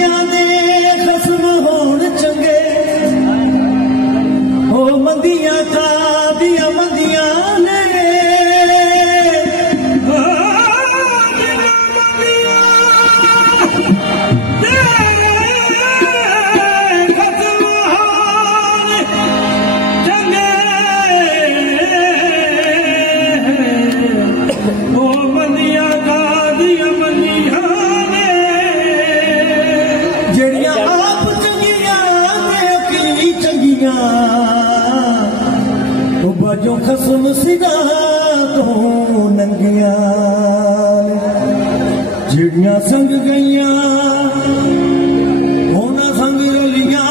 मंदियां दे खसम होण चंगे ओ मंदियां कादियां मंदियां ने जो खसम सिगा तो नंगिया जिड़ियां संग गईया होना संग रलिया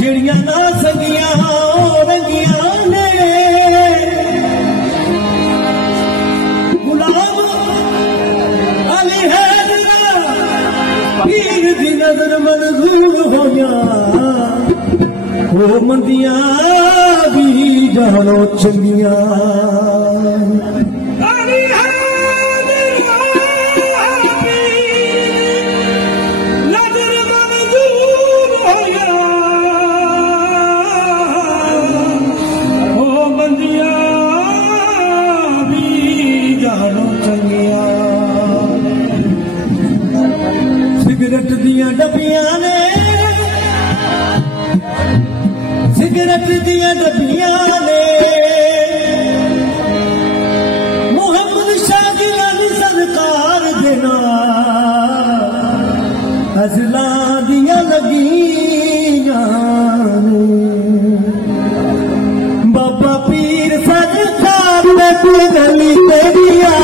जिड़ियां ना संगिया रंगिया ने गुलाम अली है पीर दी नजर मंजूर होया वो मंदियां भी जानो चंगिया सिगरेट दियां डबियां ने सिगरेट दियां डबियां ने मोहम्मद शाह गिलानी सरकार देना हजला दियां लगियां बाबा पीर सरकार ने गली तेरिया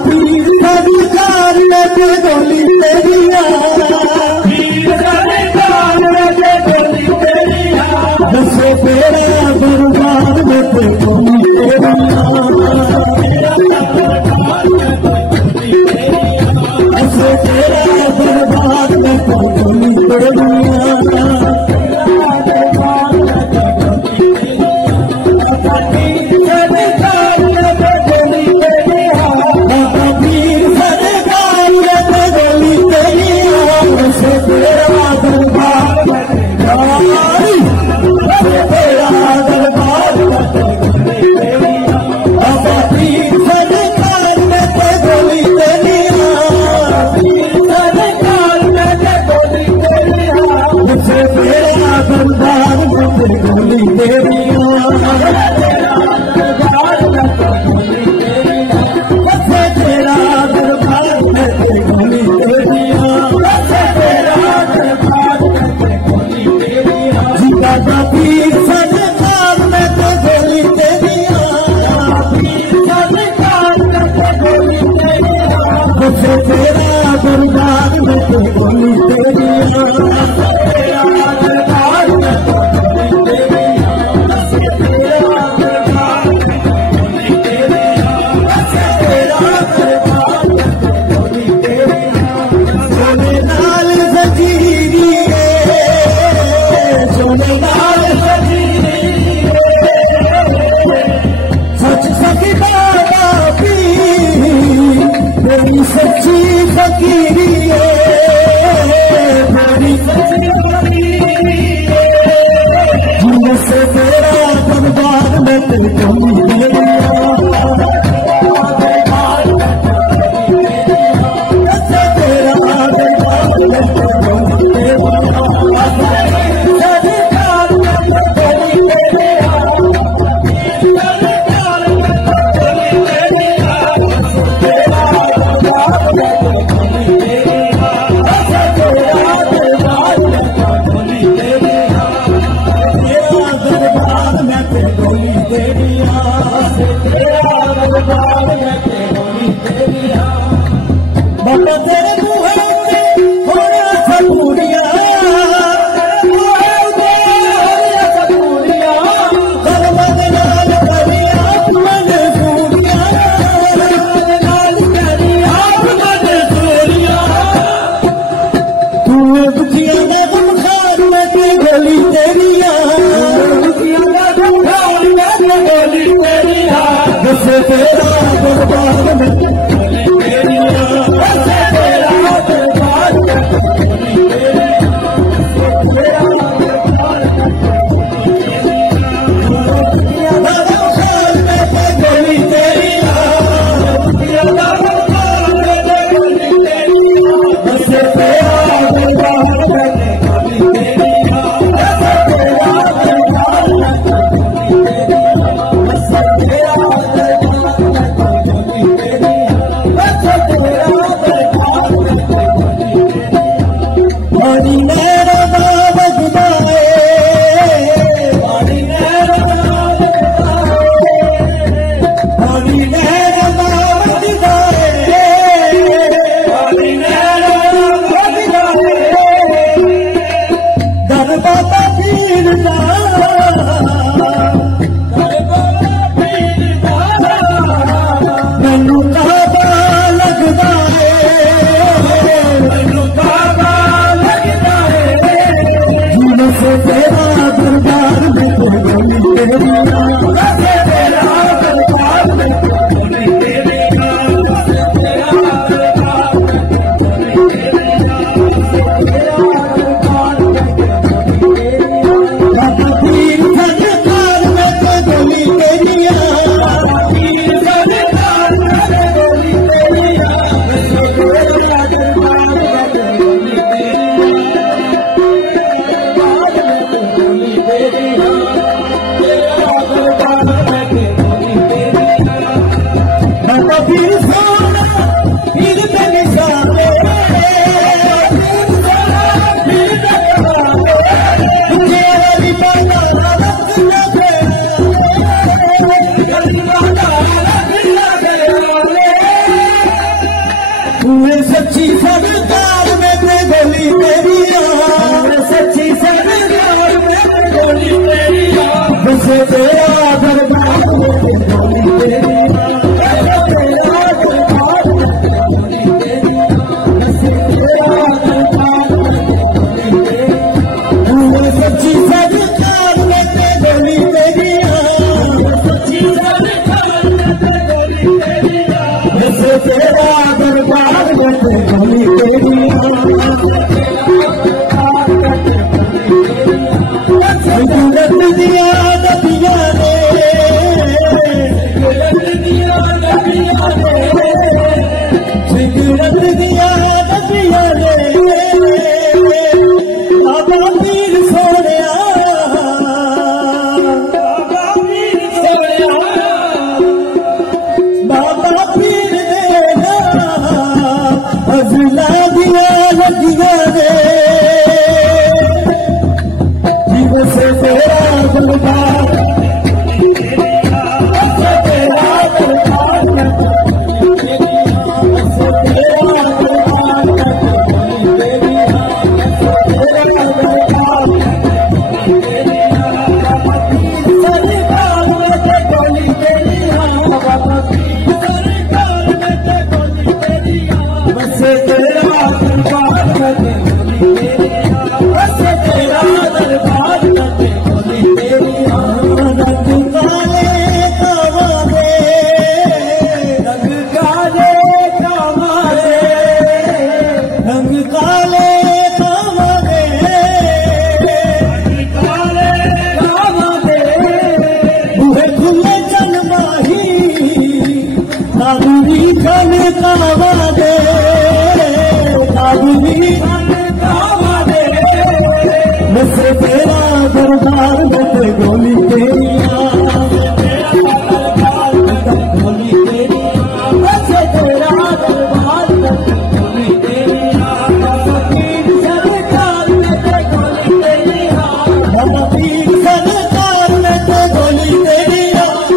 पीर सरकार लगे डोली तेरिया दसे तेरा बर्बाद लगे डोली तेरिया दसे तेरा बर्बाद लगे डोली तेरिया सच्ची सरकार में गोली तेरी सच्ची सरकार में गोली तेरी बसे तेरा दरबार में गोली तेरी सच्ची सरकार में गोली तेरी सच्ची सरकार में गोली तेरी बसे तेरा दरबार में गोली तेरी सिगरत दिया नदिया ने सिगरत दिया नदिया ने बाबा पीर सोनिया बाबा पीर देना हजला दिया नदिया ने से तेरा दरबार तेरा दरबार मुझसे तेरा दरबार में गोली तेरी गोली तेरी मुझसे तेरा दरबार में गोली तेरी सरकार में गोली तेरी सरकार में गोली तेरी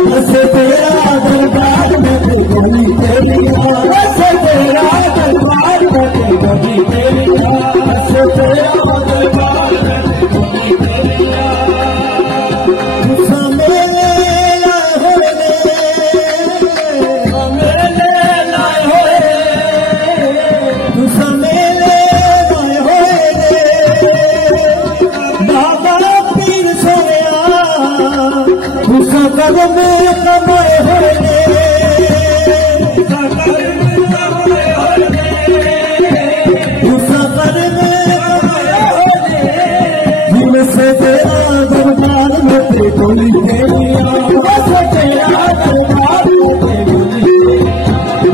मुझसे तेरा दरबार में गोली तेरी मुझसे तेरा दरबार में गोली तेरी मुझसे तेरा दरबार कद में कमाए होने सफर में कमाए होने जिनसे तेरा दरबार में गोली तेरी बस तेरा दरबार में गोली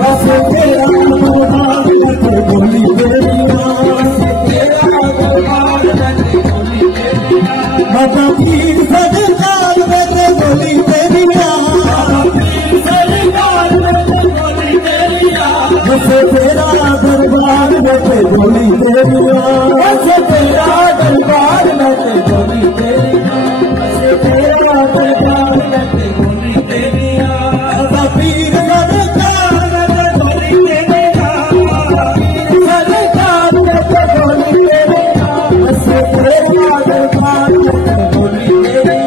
बस तेरा दरबार में गोली तेरी तेरा दरबार में गोली तेरी बाबा पीर सरकार में गोली तेरी सरकार में गोली तेरी मुझसे तेरा दरबार में गोली तेरी मुझसे तेरा दरबार में गोली तेरी मुझसे तेरा दरबार में गोली तेरी बाबा पीर सरकार में गोली तेरी सरकार में गोली तेरी मुझसे तेरा दरबार में गोली तेरी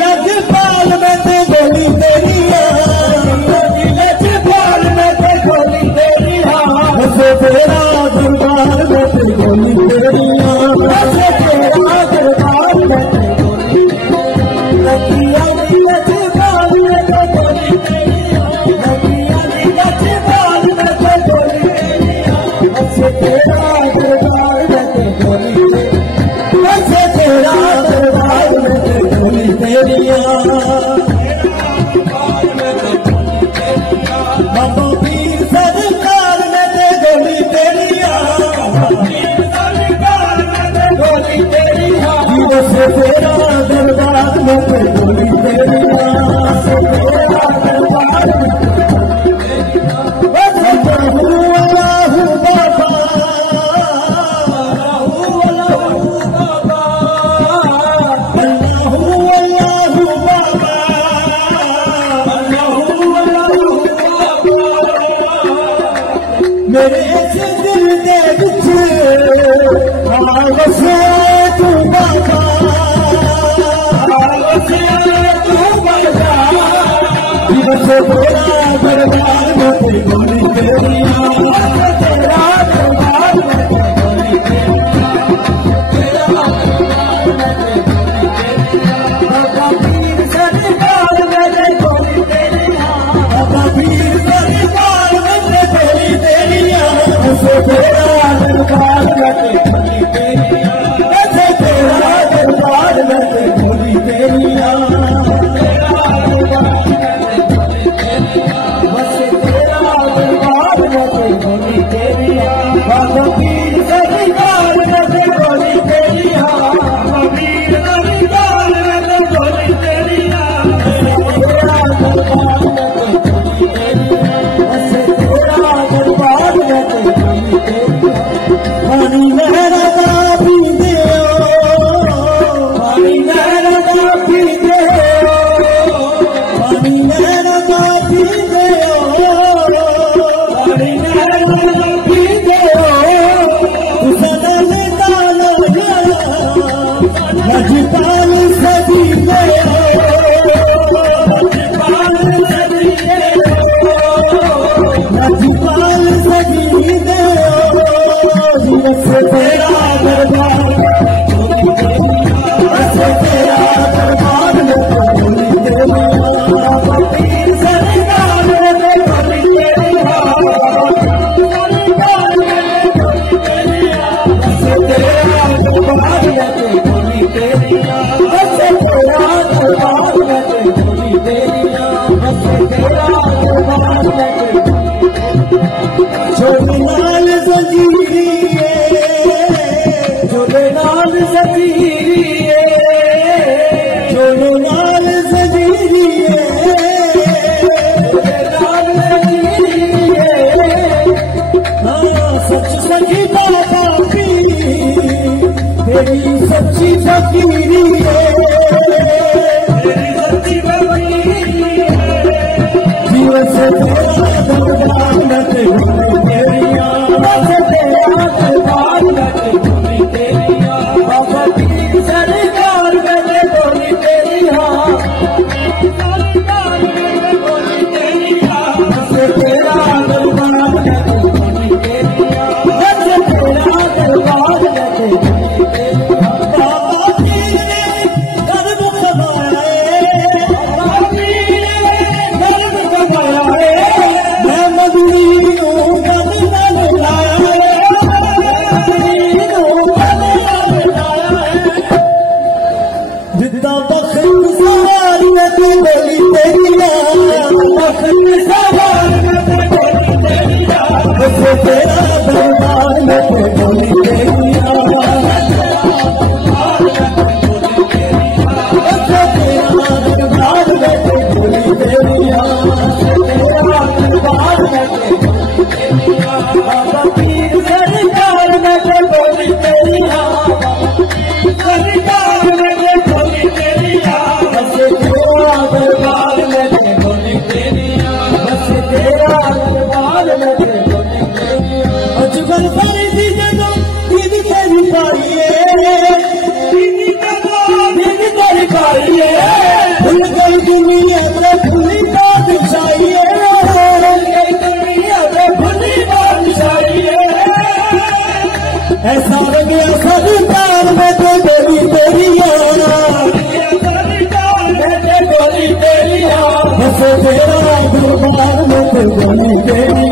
लजपाल में ते गोली तेरी योगी लजपाल में ते गोली तेरी बसे तेरा दरबार में ते गोली तेरी बसे तेरा दरबार में ते गोली योगी लजपाल में ते गोली तेरी योगी लजपाल में ते गोली तेरी बसे तेरा दरबार में ते गोली बसे तेरा दरबार में ते गोली तेरी बाबा पीर सरकार में ते गोली तेरी गोली तेरी बसे तेरा दरबार में ते गोली तेरी बसे तेरा दरबार में बस अल्लाहू बाबा मेरे से दिल दे विच वसे तू बाबा वसे तू बाबा बसे तेरा दरबार में ते गोली तेरी बसे तेरा दरबार में ते गोली तेरी तेरा दरबार में ते गोली तेरी बाबा पीर सरकार में ते गोली तेरी बाबा पीर सरकार में ते गोली तेरी बसे तेरा दरबार में ते गोली तेरी बसे तेरा दरबार में ते गोली तेरी बसे तेरा दरबार में ते गोली तेरी बाबा पीर सरकार में ते गोली तेरी बाबा पीर सरकार में ते गोली तेरी तेरा दरबार में ते गोली तेरी बसे तेरा दरबार में ते गोली तेरी पानी मेरा दा पी दे पानी मेरा दा पी दे पानी मेरा दा पी दे पानी मेरा दा पी दे उसन दाना लजपाल सदी दे लजपाल सदी दे लजपाल सदी दे बसे तेरा दरबार बसे तेरा दरबार में ते गोली तेरी बाबा पीर सरकार में ते गोली तेरी बसे तेरा दरबार में ते गोली तेरी बसे तेरा दरबार में ते गोली तेरी बसे तेरा दरबार में ते छोटे लाल जंजीरी छोटे लाल जंजीरी छोटे लाल जंजीरी छोटे लाल जंजीरी हाँ सच सची बाबा की तेरी सच्ची फकीरी तेरी सच्ची फकीरी जीवन से तेरा दरबार में ते गोली तेरी बसे तेरा दरबार में ते गोली तेरी बाबा पीर सरकार में ते गोली तेरी सरकार में ते गोली तेरी बसे तेरा दरबार में ते गोली तेरी बसे तेरा दरबार में ते गोली तेरी बाबा पीर ने दर्द कमाया बाबा पीर ने दर्द कमाया मैं मजबूरी हूँ दर्द न मिलाया जिद्दा बखत सवार में ते गोली तेरी बखत सवार में ते गोली तेरी बसे तेरा दरबार में ते गोली तेरी बसे तेरा दरबार में ते गोली तेरी तेरा दरबार में ते गोली तेरी बाबा पीर सरकार में ते गोली तेरी सरकार में ते गोली तेरी बसे तेरा दरबार में ते गोली तेरी बसे तेरा दरबार में ते गोली तेरी अजगल फरीदी जदों दीदी गई दुनिया में खुली बादशाही गई दुनिया में खुली बादशाही ऐसा लगे सरकार में तो गोली तेरी गोली तेरी ऐसे तेरा दरबार में तो गोली तेरी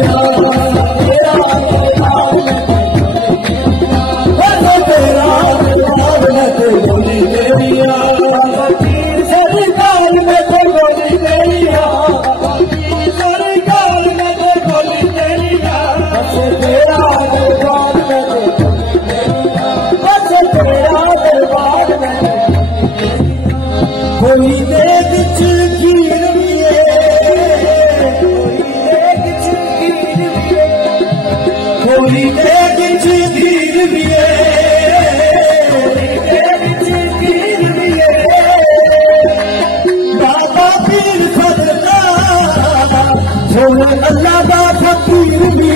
कोई देख चुकीर कोई देख चुकीर बाबा पीर सदका छोड़ अल्लाह का फकीर भी